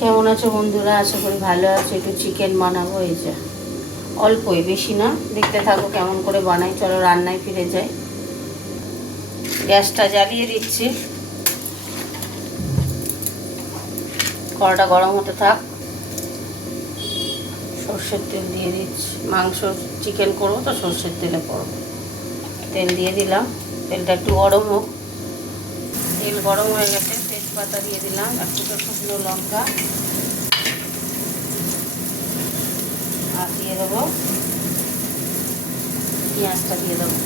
কেমন আছো বন্ধুরা? আশা করি ভালো আছো। একটু চিকেন বানাবো, এই যে অল্পই, বেশি না। দেখতে থাকো কেমন করে বানাই। চলো রান্নায় ফিরে যাই। গ্যাসটা জ্বালিয়ে দিচ্ছি, কড়াটা গরম হতে থাক। সর্ষের তেল দিয়ে দিচ্ছি। মাংস চিকেন করবো তো সর্ষের তেলে করবো। তেল দিয়ে দিলাম, তেলটা একটু গরম হোক। তেল গরম হয়ে গেছে, তেজপাতা দিয়ে দিলাম, একটু শুকনো লঙ্কা, আর দিয়ে দেবো পেঁয়াজটা দিয়ে দেবো।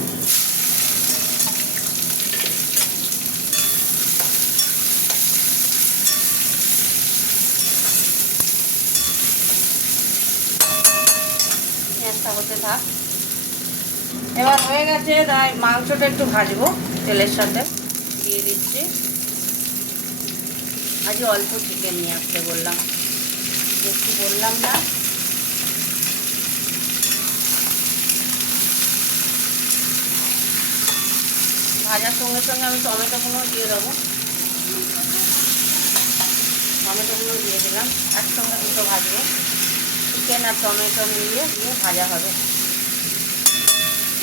পেঁয়াজটা হতে থাক। এবার হয়ে গেছে, তাই মাংসটা একটু ভাজবো তেলের সাথে। দিয়ে দিচ্ছি। আজকে অল্প চিকেন নিয়ে আসতে বললাম, বেশি বললাম না। ভাজার সঙ্গে সঙ্গে আমি টমেটোগুলো দিয়ে দেবো। টমেটোগুলো দিয়ে দিলাম, একসঙ্গে দুটো ভাজবো। চিকেন আর টমেটো দিয়ে ভাজা হবে।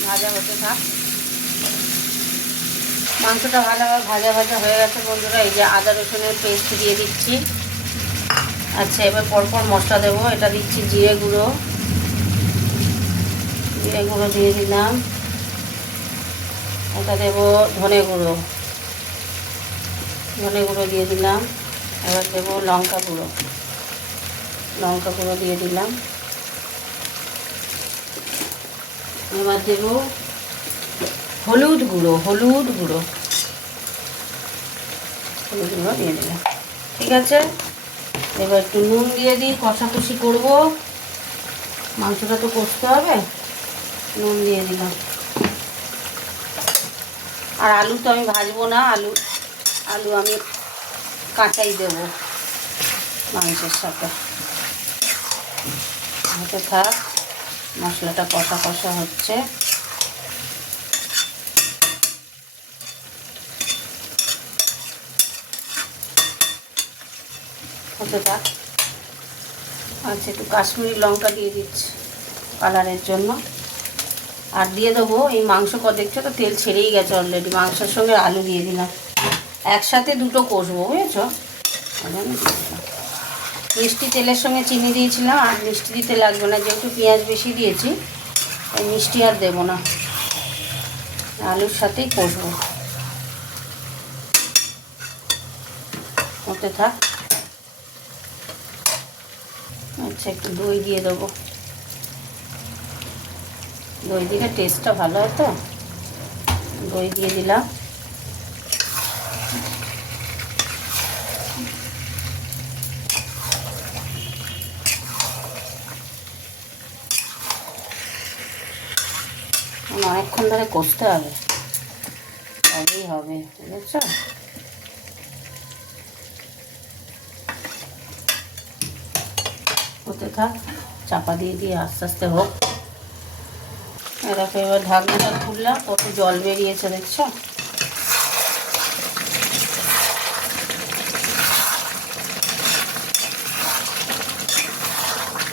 ভাজা হতে থাক। মাংসটা ভালোভাবে ভাজা ভাজা হয়ে গেছে বন্ধুরা। এই যে আদা রসুনের পেস্ট দিয়ে দিচ্ছি। আচ্ছা, এবার পরপর মশলা দেবো। এটা দিচ্ছি জিরে গুঁড়ো, জিরে গুঁড়ো দিয়ে দিলাম। এটা দেবো ধনে গুঁড়ো, ধনে গুঁড়ো দিয়ে দিলাম। এবার দেবো লঙ্কা গুঁড়ো, লঙ্কা গুঁড়ো দিয়ে দিলাম। এবার দেবো হলুদ গুঁড়ো, হলুদ গুঁড়ো, হলুদ গুঁড়ো দিয়ে দিলাম। ঠিক আছে, এবার একটু নুন দিয়ে দিই, কষাকষি করবো। মাংসটা তো কষতে হবে। নুন দিয়ে দিলাম। আর আলু তো আমি ভাজবো না, আলু আমি কাঁচাই দেবো মাংসের সাথে। হতে থাক, মশলাটা কষা কষা হচ্ছে। হতে থাক। আচ্ছা, একটু কাশ্মীরি লঙ্কা দিয়ে দিচ্ছি কালারের জন্য। আর দিয়ে দেবো এই মাংস, দেখছো তো তেল ছেড়েই গেছে অলরেডি। মাংসের সঙ্গে আলু দিয়ে দিলাম, একসাথে দুটো কষবো, বুঝেছো? মিষ্টি তেলের সঙ্গে চিনি দিয়েছিলাম, আর মিষ্টি দিতে লাগবে না, যেহেতু পেঁয়াজ বেশি দিয়েছি। তাই মিষ্টি আর দেবো না, আলুর সাথেই কষবো। হতে থাক। আচ্ছা, একটু দই দিয়ে দেবো। দই দিলে টেস্টটা ভালো হয় তো, দই দিয়ে দিলাম। অনেকক্ষণ ধরে কষতে হবে, তবেই হবে, বুঝেছো? হতে থাক, চাপা দিয়ে দিয়ে আস্তে আস্তে হোক। এরকম এবার ঢাকনাটা খুললাম, কত জল বেরিয়েছে দেখছো?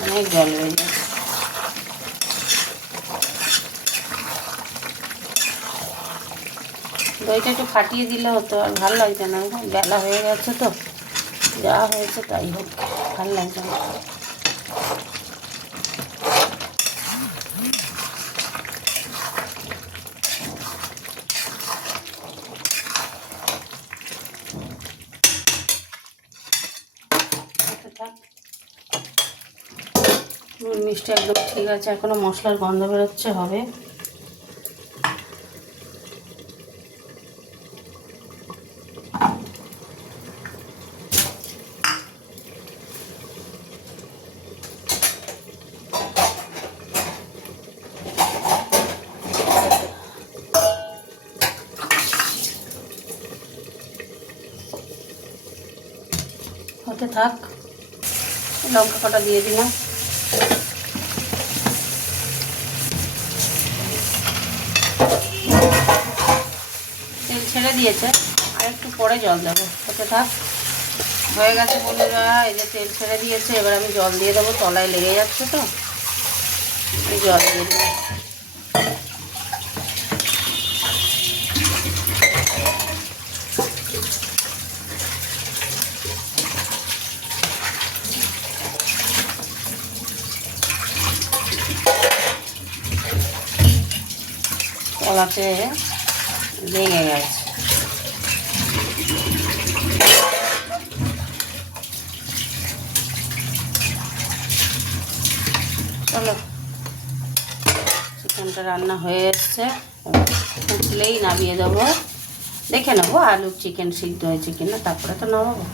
অনেক জল বেরিয়েছে। দইটা একটু ফাটিয়ে দিলে হতো, আর ভালো লাগছে না। বেলা হয়ে গেছে তো, যা হয়েছে তাই হোক, ভালো লাগছে না। মিষ্টি একদম ঠিক আছে, এখনো মশলার গন্ধ বেরোচ্ছে, হবে। হতে থাক। লঙ্কা কটা দিয়ে দিলাম। তেল ছেড়ে দিয়েছে, আর একটু পরে জল দেবো। হতে থাক। হয়ে গেছে বন্ধুরা, এই যে তেল ছেড়ে দিয়েছে। এবার আমি জল দিয়ে দেবো, তলায় লেগে যাচ্ছে তো, এই জল দিয়ে দেবো। তলাতে লেগে গেছে। চলো, চিকেনটা রান্না হয়ে এসছে, ফুটলেই নামিয়ে দেবো। দেখে নেবো আলু চিকেন সিদ্ধ হয়েছে কিনা, তারপরে তো নামাবো।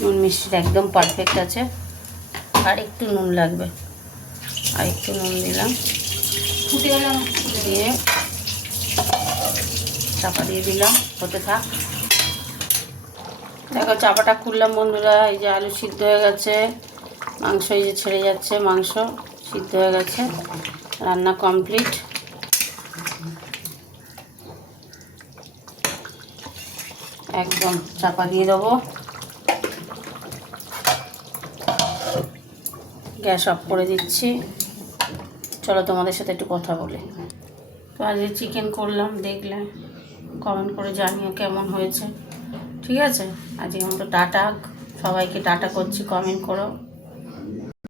নুন মিষ্টিটা একদম পারফেক্ট আছে, আর একটু নুন লাগবে, আর একটু নুন দিলাম, দিয়ে চাপা দিয়ে দিলাম, হতে থাক। দেখো চাপাটা খুললাম বন্ধুরা, এই যে আলু সিদ্ধ হয়ে গেছে, মাংস এই যে ছেড়ে যাচ্ছে, মাংস সিদ্ধ হয়ে গেছে, রান্না কমপ্লিট। একদম চাপা দিয়ে দেবো, গ্যাস অফ করে দিচ্ছি। চলো তোমাদের সাথে একটু কথা বলি। তো আজকে চিকেন করলাম, দেখলে কমেন্ট করে জানিও কেমন হয়েছে। ঠিক আছে, আজকে মতো টাটা, সবাইকে টাটা করছি, কমেন্ট করো।